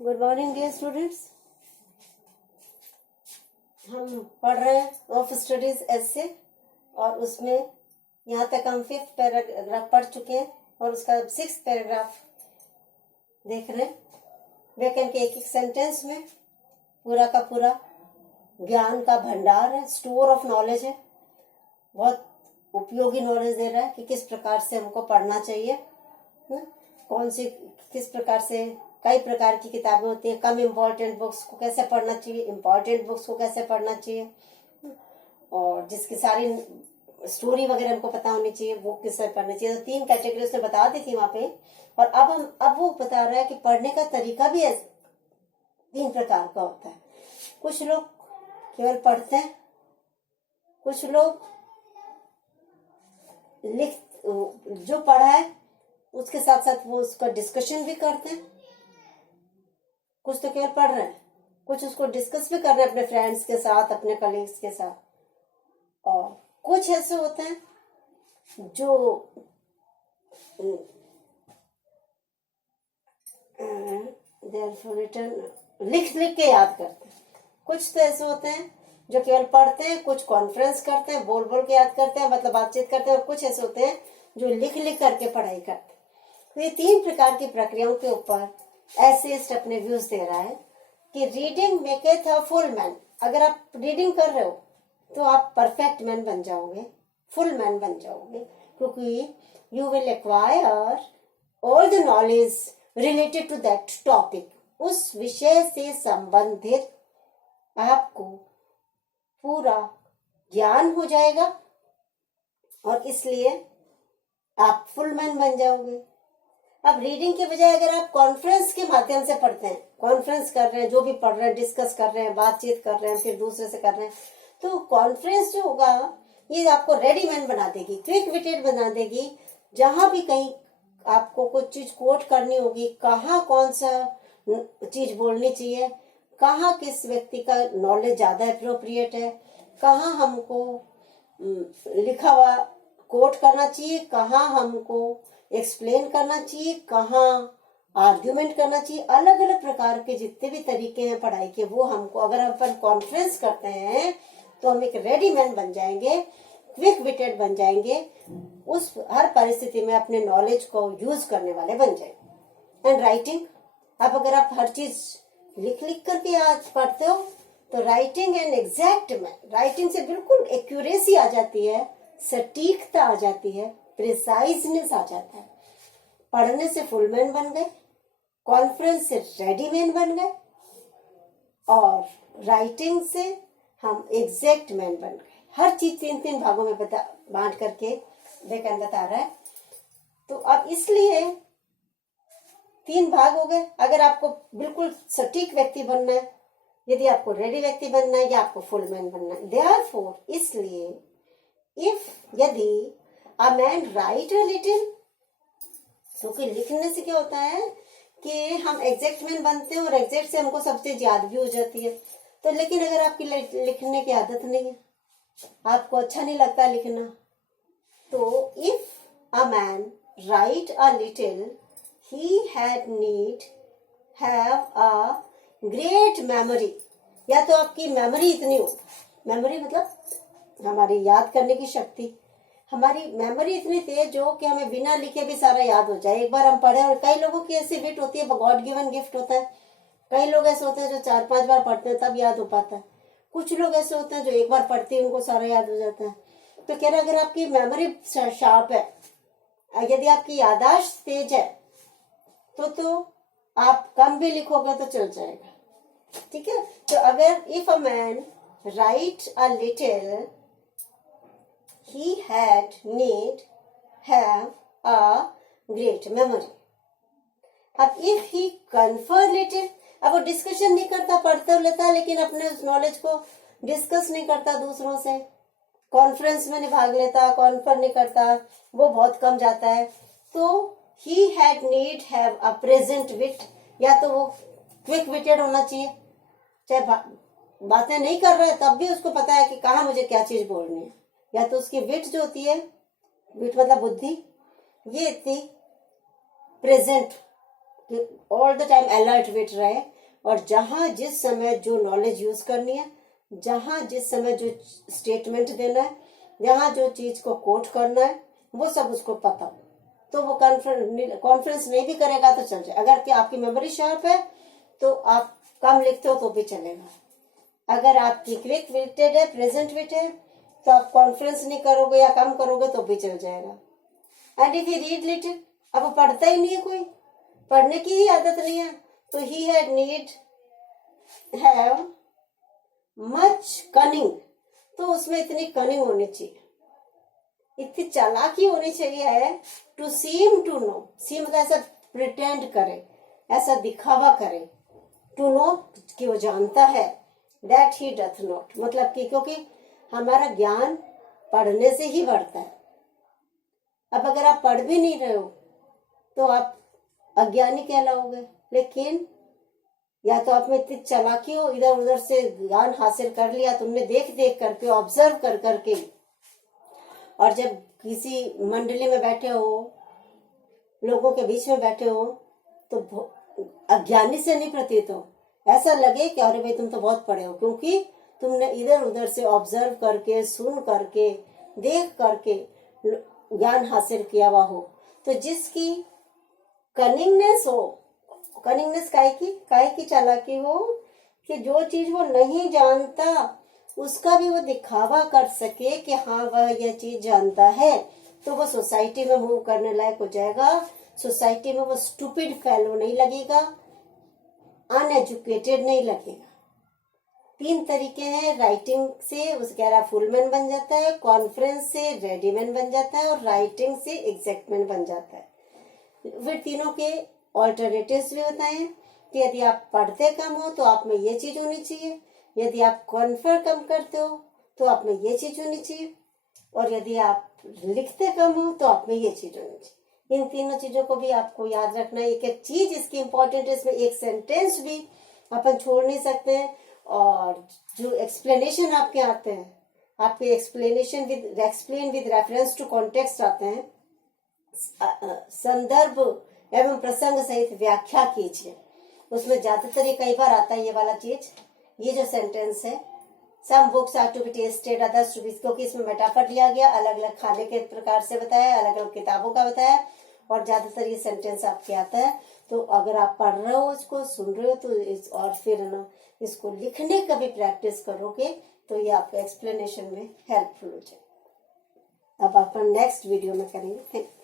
Good morning dear students. हम पढ़ रहे हैं ऑफ स्टडीज ऐसे, और उसमें यहाँ तक हम 5th पैराग्राफ पढ़ चुके हैं और उसका 6th पैराग्राफ देख रहे हैं। वेकन के एक एक सेंटेंस में पूरा का पूरा ज्ञान का भंडार है, स्टोर ऑफ नॉलेज है, बहुत उपयोगी नॉलेज दे रहा है कि किस प्रकार से हमको पढ़ना चाहिए, कौन सी किस प्रकार से कई प्रकार की किताबें होती हैं, कम इम्पोर्टेंट बुक्स को कैसे पढ़ना चाहिए, इम्पोर्टेंट बुक्स को कैसे पढ़ना चाहिए, और जिसकी सारी स्टोरी वगैरह हमको पता होनी चाहिए वो किससे पढ़नी चाहिए। तो 3 कैटेगरी उसने बता दी थी वहां पे, और अब वो बता रहा है कि पढ़ने का तरीका भी 3 प्रकार का होता है। कुछ लोग केवल पढ़ते हैं, कुछ लोग जो पढ़ा है उसके साथ साथ वो उसका डिस्कशन भी करते हैं। कुछ तो केवल पढ़ रहे हैं, कुछ उसको डिस्कस भी कर रहे हैं अपने फ्रेंड्स के साथ, अपने कलीग्स के साथ, और कुछ ऐसे होते हैं जो लिख लिख के याद करते हैं। कुछ तो ऐसे होते हैं जो केवल पढ़ते हैं, कुछ कॉन्फ्रेंस करते हैं, बोल बोल के याद करते हैं, मतलब बातचीत करते हैं, और कुछ ऐसे होते हैं जो लिख लिख करके पढ़ाई करते हैं। तो ये 3 प्रकार की प्रक्रियाओं के ऊपर एसेइस्ट अपने व्यूज दे रहा है कि रीडिंग मेकेथ अ फुल मैन। अगर आप रीडिंग कर रहे हो तो आप परफेक्ट मैन बन जाओगे, फुल मैन बन जाओगे, क्योंकि you will acquire all the knowledge related to that topic. उस विषय से संबंधित आपको पूरा ज्ञान हो जाएगा और इसलिए आप फुल मैन बन जाओगे। अब रीडिंग के बजाय अगर आप कॉन्फ्रेंस के माध्यम से पढ़ते हैं, कॉन्फ्रेंस कर रहे हैं, जो भी पढ़ रहे हैं डिस्कस कर रहे हैं, बातचीत कर रहे हैं, फिर दूसरे से कर रहे हैं, तो कॉन्फ्रेंस जो होगा ये आपको रेडीमेड बना देगी, क्विक विटेड बना देगी। जहां भी कहीं आपको कुछ चीज कोट करनी होगी, कहाँ कौन सा चीज बोलनी चाहिए, कहाँ किस व्यक्ति का नॉलेज ज्यादा अप्रोप्रिएट है, कहाँ हमको लिखा हुआ कोट करना चाहिए, कहाँ हमको एक्सप्लेन करना चाहिए, कहाँ आर्ग्यूमेंट करना चाहिए। अलग अलग प्रकार के जितने भी तरीके हैं पढ़ाई के, वो हमको अगर अपन कॉन्फ्रेंस करते हैं तो हम एक रेडीमेड बन जाएंगे, क्विक विटेड बन जाएंगे, उस हर परिस्थिति में अपने नॉलेज को यूज करने वाले बन जाएंगे। एंड राइटिंग, अब अगर आप हर चीज लिख लिख करके आज पढ़ते हो तो राइटिंग एंड एग्जैक्ट में, राइटिंग से बिल्कुल एक्यूरेसी आ जाती है, सटीकता आ जाती है, प्रिसाइजनेस आ जाता है। पढ़ने से फुलमैन बन गए, कॉन्फ्रेंस से रेडीमैन बन गए, और राइटिंग से हम एग्जैक्ट मैन बन गए। हर चीज 3 भागों में बांट करके बेकन बता रहा है। तो अब इसलिए 3 भाग हो गए। अगर आपको बिल्कुल सटीक व्यक्ति बनना है, यदि आपको रेडी व्यक्ति बनना है, या आपको फुल मैन बनना है। देयरफॉर, इसलिए यदि a man right a little, क्योंकि लिखने से क्या होता है कि हम एग्जैक्ट मैन बनते हैं और एग्जैक्ट से हमको सब चीज याद भी हो जाती है। तो लेकिन अगर आपकी लिखने की आदत नहीं है, आपको अच्छा नहीं लगता लिखना, तो if a man right a little he had need have a great memory. या तो आपकी मेमोरी इतनी हो, मेमोरी मतलब हमारी याद करने की शक्ति, हमारी मेमोरी इतनी तेज हो कि हमें बिना लिखे भी सारा याद हो जाए। एक बार हम पढ़े, और कई लोगों की ऐसी विट होती है, गॉड गिवन गिफ्ट होता है। कई लोग ऐसे होते हैं जो 4-5 बार पढ़ते हैं तब याद हो पाता है। कुछ लोग ऐसे होते हैं जो एक बार पढ़ते हैं उनको सारा याद हो जाता है। तो कह रहे अगर आपकी मेमोरी शार्प है, यदि आपकी याददाश्त तेज है, तो आप कम भी लिखोगे तो चल जाएगा, ठीक है। तो अगर if a man right a little he had need have a great memory. अब if he confer little, अब वो डिस्कशन नहीं करता, पढ़ता लेता लेकिन अपने नॉलेज को डिस्कस नहीं करता दूसरों से, कॉन्फ्रेंस में नहीं भाग लेता, कॉन्फर नहीं करता, वो बहुत कम जाता है, तो he had need have a present wit, या तो वो क्विक विटेड होना चाहिए, चाहे बातें नहीं कर रहा है तब भी उसको पता है कि कहाँ मुझे क्या चीज बोलनी है। या तो उसकी विट जो होती है, विट मतलब बुद्धि, ये इतनी प्रेजेंट कि ऑल द टाइम अलर्ट वेट रहे, और जहां जिस समय जो नॉलेज यूज करनी है, जहां जिस समय जो स्टेटमेंट देना है, जहां जो चीज को कोट करना है, वो सब उसको पता हो, तो वो कॉन्फ्रेंस नहीं भी करेगा तो चल जाए। अगर कि आपकी मेमोरी शार्प है तो आप कम लिखते हो तो भी चलेगा। अगर आपकी क्विक विटेड है, प्रेजेंट विट है, तो आप कॉन्फ्रेंस नहीं करोगे या कम करोगे तो भी चल जाएगा। And if he read little, अब वो पढ़ता ही नहीं है, कोई पढ़ने की ही आदत नहीं है, तो he had need have much cunning, तो उसमें इतनी कनिंग होनी चाहिए, इतनी चालाकी होनी चाहिए है, टू सीम टू नो, सी मतलब ऐसा प्रिटेंड करे, ऐसा दिखावा करे, टू नो कि वो जानता है, दैट ही डथ नॉट, मतलब कि क्योंकि हमारा ज्ञान पढ़ने से ही बढ़ता है। अब अगर आप पढ़ भी नहीं रहे हो तो आप अज्ञानी कहलाओगे, लेकिन या तो आप में इतनी चालाकी हो, इधर उधर से ज्ञान हासिल कर लिया तुमने, देख देख करके, ऑब्जर्व कर करके, और जब किसी मंडली में बैठे हो, लोगों के बीच में बैठे हो, तो अज्ञानी से नहीं प्रतीत हो, ऐसा लगे कि अरे भाई तुम तो बहुत पढ़े हो, क्योंकि तुमने इधर उधर से ऑब्जर्व करके, सुन करके, देख करके ज्ञान हासिल किया हुआ हो। तो जिसकी कनिंगनेस हो, कनिंगनेस काहे की चालाकी हो, कि जो चीज वो नहीं जानता उसका भी वो दिखावा कर सके कि हाँ वह यह चीज जानता है, तो वो सोसाइटी में मूव करने लायक हो जाएगा। सोसाइटी में वो स्टूपिड फेलो नहीं लगेगा, अनएजुकेटेड नहीं लगेगा। 3 तरीके हैं, राइटिंग से उस गहरा फुलमैन बन जाता है, कॉन्फ्रेंस से रेडीमैन बन जाता है, और राइटिंग से एग्जैक्टमैन बन जाता है। फिर तीनों के ऑल्टरनेटिव्स भी बताए हैं कि यदि आप पढ़ते कम हो तो आप में ये चीज होनी चाहिए, यदि आप कॉन्फर कम करते हो तो आप में ये चीज होनी चाहिए, और यदि आप लिखते कम हो तो आप में ये चीज होनी चाहिए। इन तीनों चीजों को भी आपको याद रखना है। एक एक चीज इसकी इंपॉर्टेंट है, इसमें एक सेंटेंस भी अपन छोड़ नहीं सकते हैं। और जो एक्सप्लेनेशन आपके आते हैं, आपके explanation with explain with reference to context आते हैं, संदर्भ एवं प्रसंग सहित व्याख्या कीजिए। उसमें ज्यादातर ये कई बार आता है ये वाला चीज, ये जो सेंटेंस है, some books are to be tested others to be, क्योंकि इसमें मेटाफर लिया गया, अलग अलग खाने के प्रकार से बताया, अलग अलग किताबों का बताया, और ज्यादातर ये सेंटेंस आपके आता है। तो अगर आप पढ़ रहे हो, इसको सुन रहे हो, तो और फिर ना इसको लिखने का भी प्रैक्टिस करोगे तो ये आपको एक्सप्लेनेशन में हेल्पफुल हो जाए। अब अपन नेक्स्ट वीडियो में करेंगे। Thank you.